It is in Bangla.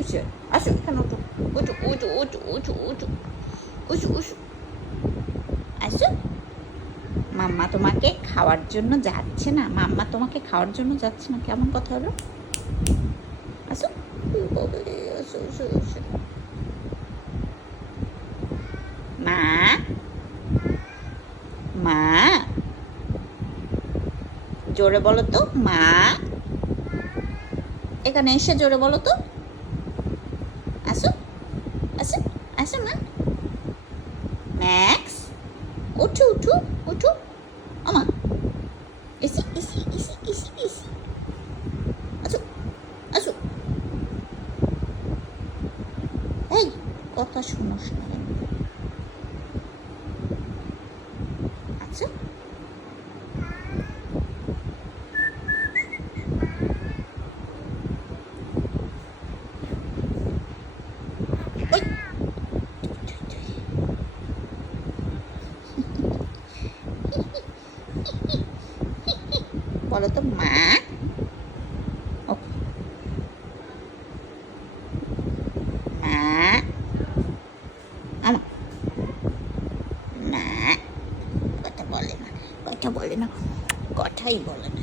হয়েছে? আসো এখানে ওঠো, ওঠো ওঠো ওঠো ওঠো ওঠো, উঠো উঠো, আসো। মাম্মা তোমাকে খাওয়ার জন্য যাচ্ছে না, মাম্মা তোমাকে খাওয়ার জন্য যাচ্ছে না, কেমন কথা হলো? আসো, আসো আসো আসো। মা, মা, জোরে বলো তো মা, এখানে এসে জোরে বলো তো। আসো আসো আসো মা। ম্যাক্স, উঠো উঠো উঠো, আমা, AC AC AC AC AC, আসো আসো। এই কথা শুনোস না কেন? আচ্ছা, ওই বলো তো মা। ওকে, মা, আমা, মা। কথা বলে না, কথা বলে না, কথাই বলে না।